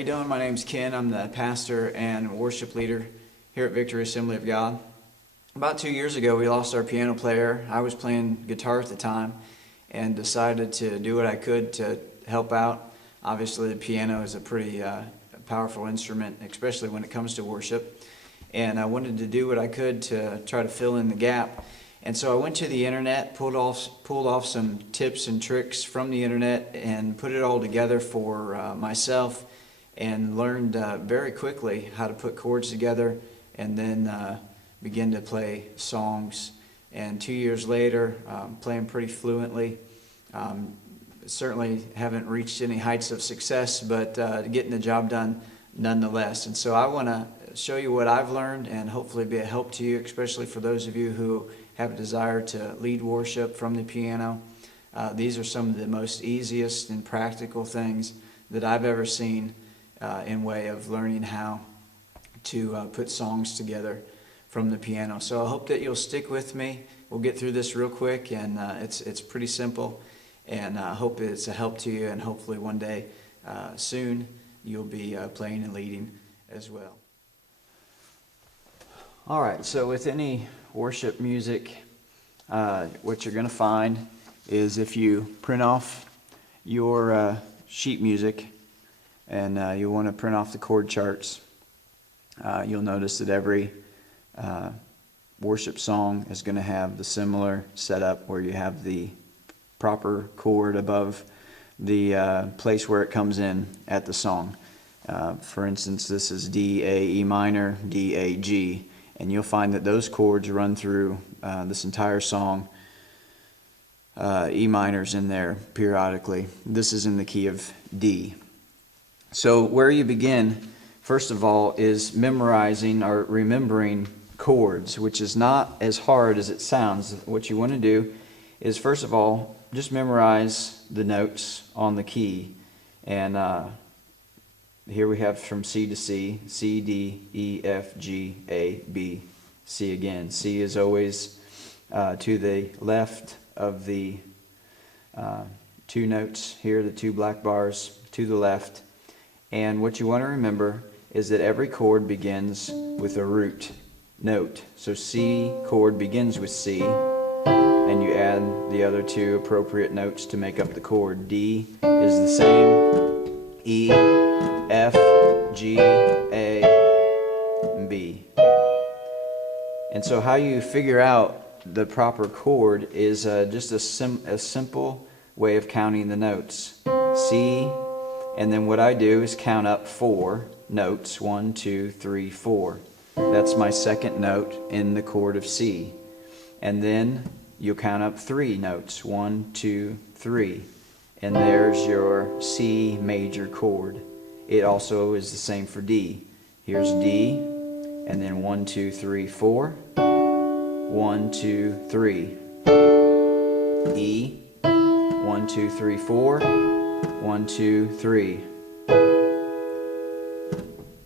you doing? My name's Ken. I'm the pastor and worship leader here at Victory Assembly of God. About 2 years ago, we lost our piano player. I was playing guitar at the time and decided to do what I could to help out. Obviously, the piano is a pretty powerful instrument, especially when it comes to worship. And I wanted to do what I could to try to fill in the gap. And so I went to the internet, pulled off some tips and tricks from the internet and put it all together for myself, and learned very quickly how to put chords together and then begin to play songs. And 2 years later, playing pretty fluently. Certainly haven't reached any heights of success, but getting the job done nonetheless. And so I want to show you what I've learned and hopefully be a help to you, especially for those of you who have a desire to lead worship from the piano. These are some of the most easiest and practical things that I've ever seen in way of learning how to put songs together from the piano. So I hope that you'll stick with me. We'll get through this real quick, and it's pretty simple, and I hope it's a help to you, and hopefully one day soon you'll be playing and leading as well. All right, so with any worship music, what you're going to find is if you print off your sheet music and you want to print off the chord charts, you'll notice that every worship song is going to have the similar setup where you have the proper chord above the place where it comes in at the song. For instance, this is D, A, E minor, D, A, G. And you'll find that those chords run through this entire song. E minor's in there periodically. This is in the key of D. So where you begin, first of all, is memorizing or remembering chords, which is not as hard as it sounds. What you want to do is, first of all, just memorize the notes on the key. And here we have from C to C, C, D, E, F, G, A, B, C again. C is always to the left of the two notes here, the two black bars to the left. And what you want to remember is that every chord begins with a root note. So C chord begins with C, and you add the other two appropriate notes to make up the chord. D is the same, E, F, G, A, and B. And so how you figure out the proper chord is just a simple way of counting the notes. C, and then what I do is count up 4 notes. 1, 2, 3, 4. That's my second note in the chord of C. And then you'll count up 3 notes. 1, 2, 3. And there's your C major chord. It also is the same for D. Here's D, and then 1, 2, 3, 4. 1, 2, 3. E, 1, 2, 3, 4. 1, 2, 3.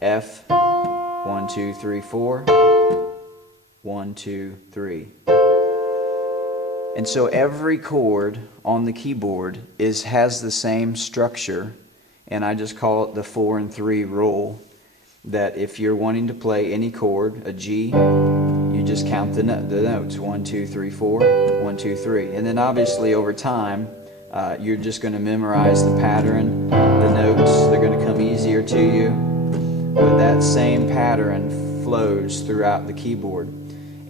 F, 1, 2, 3, 4. 1, 2, 3. And so every chord on the keyboard has the same structure. And I just call it the 4 and 3 rule, that if you're wanting to play any chord, a G, you just count the notes, 1, 2, 3, 4, 1, 2, 3. And then obviously over time, you're just going to memorize the pattern, the notes, they're going to come easier to you. But that same pattern flows throughout the keyboard.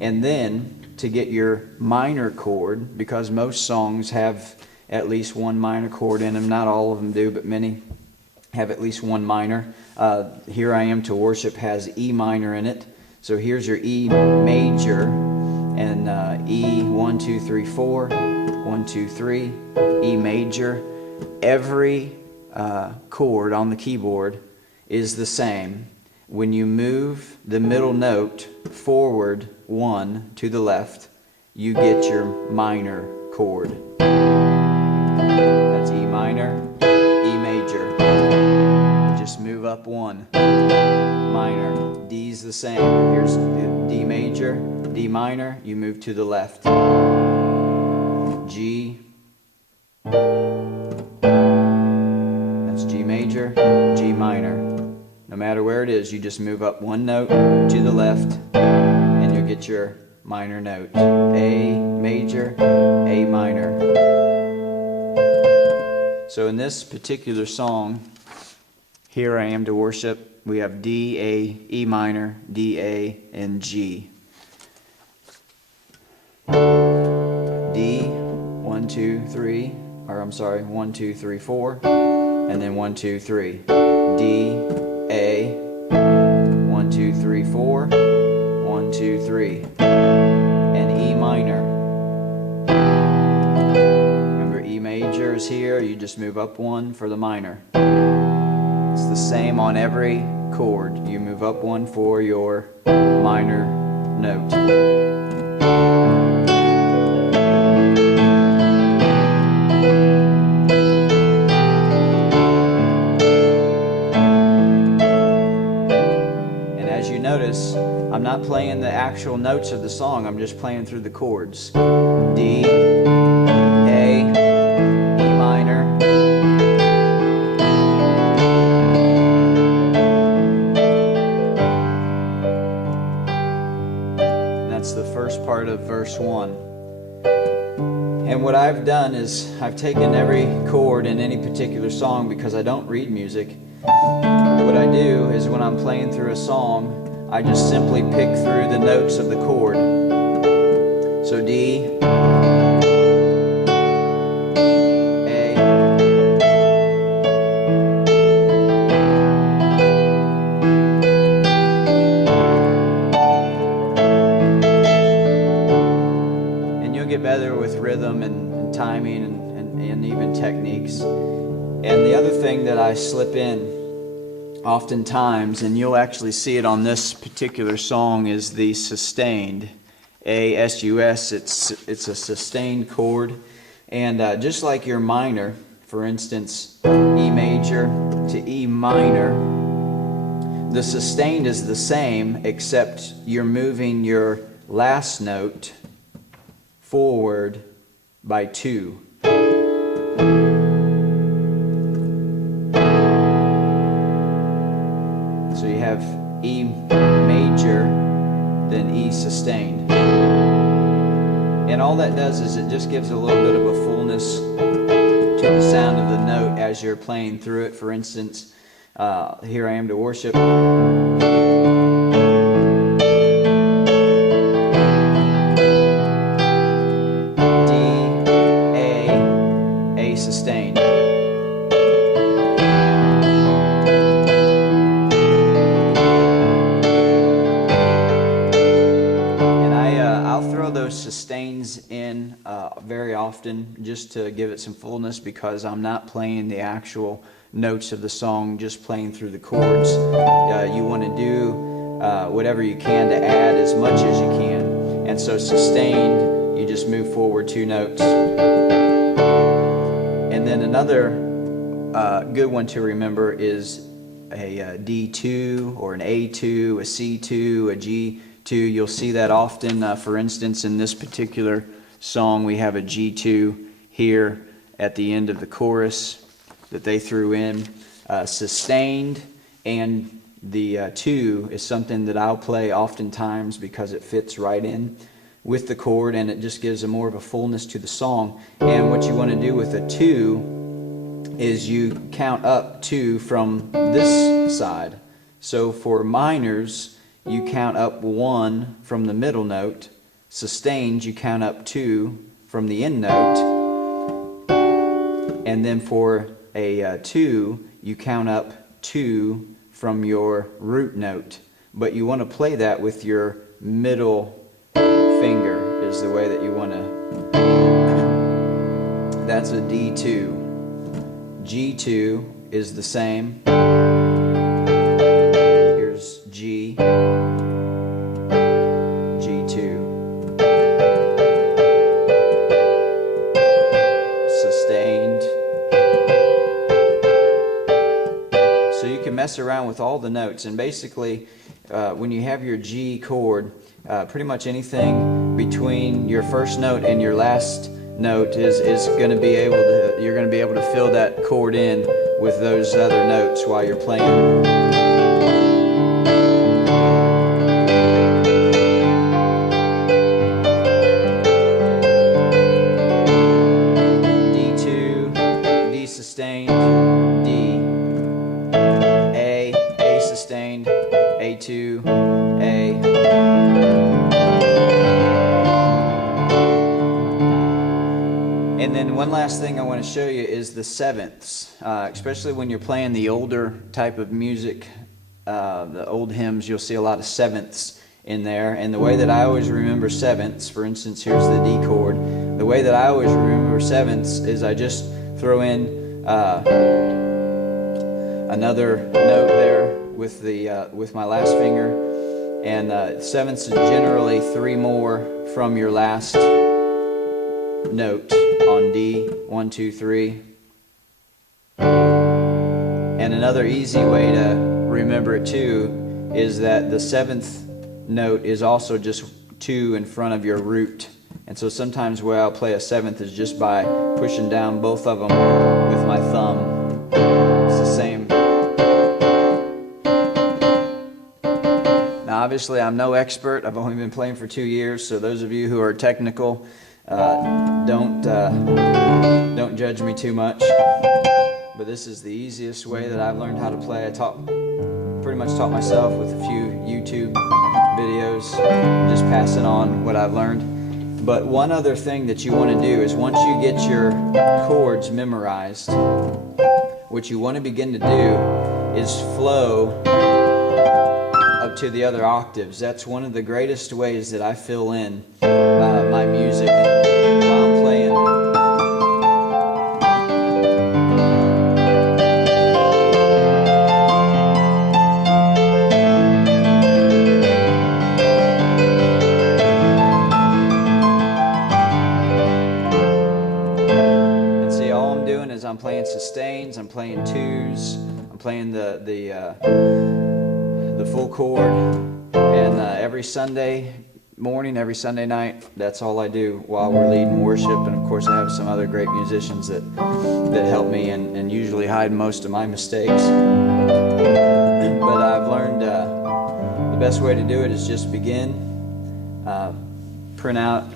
And then to get your minor chord, because most songs have at least one minor chord in them, not all of them do, but many have at least one minor. Here I Am to Worship has E minor in it. So here's your E major, and E 1, 2, 3, 4, 1, 2, 3, E major. Every chord on the keyboard is the same. When you move the middle note forward 1 to the left, you get your minor chord. That's E minor, E major. Just move up 1. Minor. D's the same. Here's the D major, D minor, you move to the left. G. That's G major, G minor. no matter where it is, you just move up one note to the left and you'll get your minor note. A major, A minor. So in this particular song, Here I Am to Worship, we have D, A, E minor, D, A, and G. D, 1, 2, 3, or I'm sorry, 1, 2, 3, 4, and then 1, 2, 3. D, A, 1, 2, 3, 4, 1, 2, 3, and E minor. Remember, E major is here, you just move up one for the minor. It's the same on every chord. You move up one for your minor note. And as you notice, I'm not playing the actual notes of the song, I'm just playing through the chords. D, A, E minor, the first part of verse 1. And what I've done is I've taken every chord in any particular song, because I don't read music. What I do is when I'm playing through a song, I just simply pick through the notes of the chord. So D, better with rhythm and timing and even techniques. And the other thing that I slip in oftentimes, and you'll actually see it on this particular song, is the sustained. A-S-U-S, it's a sustained chord. And just like your minor, for instance, E major to E minor, the sustained is the same, except you're moving your last note forward by 2. So you have E major, then E sustained. And all that does is it just gives a little bit of a fullness to the sound of the note as you're playing through it. For instance, Here I Am to Worship. Sustained. And I'll throw those sustains in very often just to give it some fullness, because I'm not playing the actual notes of the song, just playing through the chords. You want to do whatever you can to add as much as you can. And so sustained, you just move forward 2 notes. And then another good one to remember is a D2 or an A2, a C2, a G2. You'll see that often. For instance, in this particular song, we have a G2 here at the end of the chorus that they threw in. Sustained, and the 2 is something that I'll play oftentimes because it fits right in with the chord, and it just gives a more of a fullness to the song. And what you want to do with a 2 is you count up 2 from this side. So for minors, you count up 1 from the middle note. Sustained, you count up 2 from the end note. And then for a 2, you count up 2 from your root note. But you want to play that with your middle finger is the way that you want to. That's a D2. G2 is the same. Here's G, G2, sustained. So you can mess around with all the notes, and basically when you have your G chord, pretty much anything between your first note and your last note is going to be able to, you're going to be able to fill that chord in with those other notes while you're playing. sustained, D, A sustained, A2, A. And then one last thing I want to show you is the sevenths, especially when you're playing the older type of music, the old hymns, you'll see a lot of sevenths in there. And the way that I always remember sevenths, for instance, here's the D chord. The way that I always remember sevenths is I just throw in another note there with my last finger, and sevenths is generally 3 more from your last note on D, 1, 2, 3. And another easy way to remember it too is that the 7th note is also just 2 in front of your root. And so sometimes where I'll play a 7th is just by pushing down both of them with my thumb. It's the same. Now obviously I'm no expert. I've only been playing for 2 years, so those of you who are technical, don't judge me too much. But this is the easiest way that I've learned how to play. I pretty much taught myself with a few YouTube videos, just passing on what I've learned. But one other thing that you want to do is once you get your chords memorized, what you want to begin to do is flow up to the other octaves. That's one of the greatest ways that I fill in my music while I'm playing. And see, all I'm doing is I'm playing sustains, I'm playing 2s, I'm playing the full chord, and every Sunday morning, every Sunday night, that's all I do while we're leading worship. And of course I have some other great musicians that help me and usually hide most of my mistakes. But I've learned the best way to do it is just begin, print out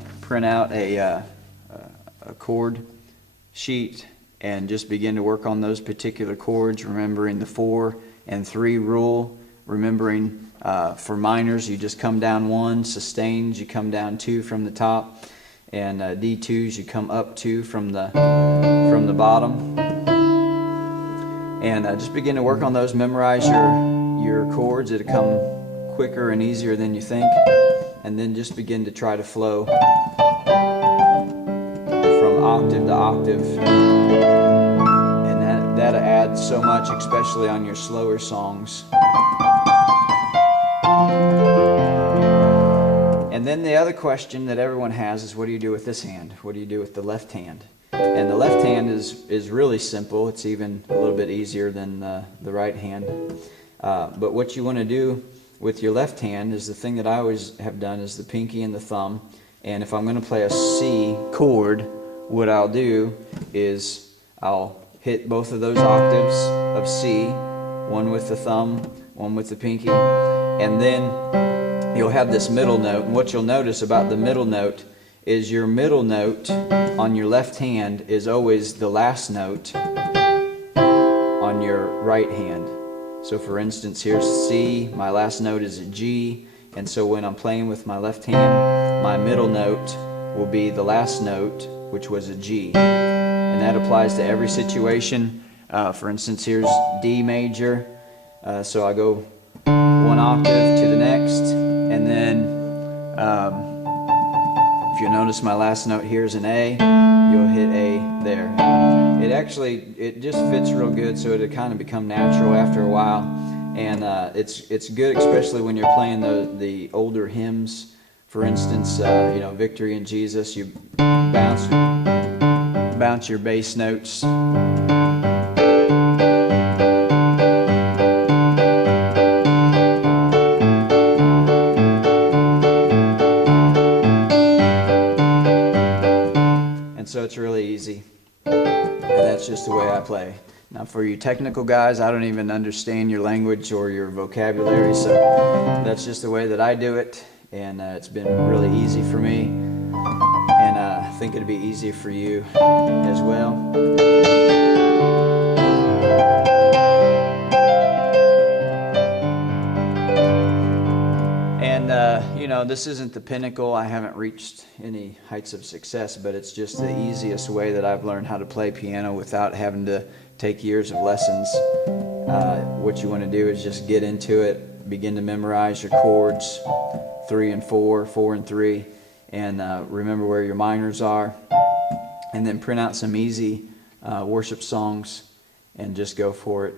a chord sheet and just begin to work on those particular chords, remembering the 4 and 3 rule. Remembering for minors, you just come down 1, sustains, you come down 2 from the top, and D2s, you come up 2 from the bottom. And just begin to work on those, memorize your chords. It'll come quicker and easier than you think. And then just begin to try to flow from octave to octave. And that adds so much, especially on your slower songs. And then the other question that everyone has is, what do you do with this hand? What do you do with the left hand? And the left hand is really simple. It's even a little bit easier than the right hand. But what you want to do with your left hand is the thing that I always have done is the pinky and the thumb. And if I'm going to play a C chord, what I'll do is I'll hit both of those octaves of C, one with the thumb, one with the pinky, and then you'll have this middle note. And what you'll notice about the middle note is your middle note on your left hand is always the last note on your right hand. So for instance, here's C, my last note is a G, and so when I'm playing with my left hand, my middle note will be the last note, which was a G. And that applies to every situation. For instance, here's D major, so I go 1 octave to the next, and then if you notice my last note here is an A, you'll hit A there. It just fits real good, so it'll kind of become natural after a while, and it's good, especially when you're playing the older hymns. For instance, Victory in Jesus, you bounce your bass notes. So it's really easy, and that's just the way I play. Now for you technical guys, I don't even understand your language or your vocabulary, so that's just the way that I do it, and it's been really easy for me, and I think it'll be easy for you as well. know, this isn't the pinnacle. I haven't reached any heights of success, but it's just the easiest way that I've learned how to play piano without having to take years of lessons. What you want to do is just get into it, begin to memorize your chords, 3 and 4, 4 and 3, and remember where your minors are, and then print out some easy worship songs and just go for it.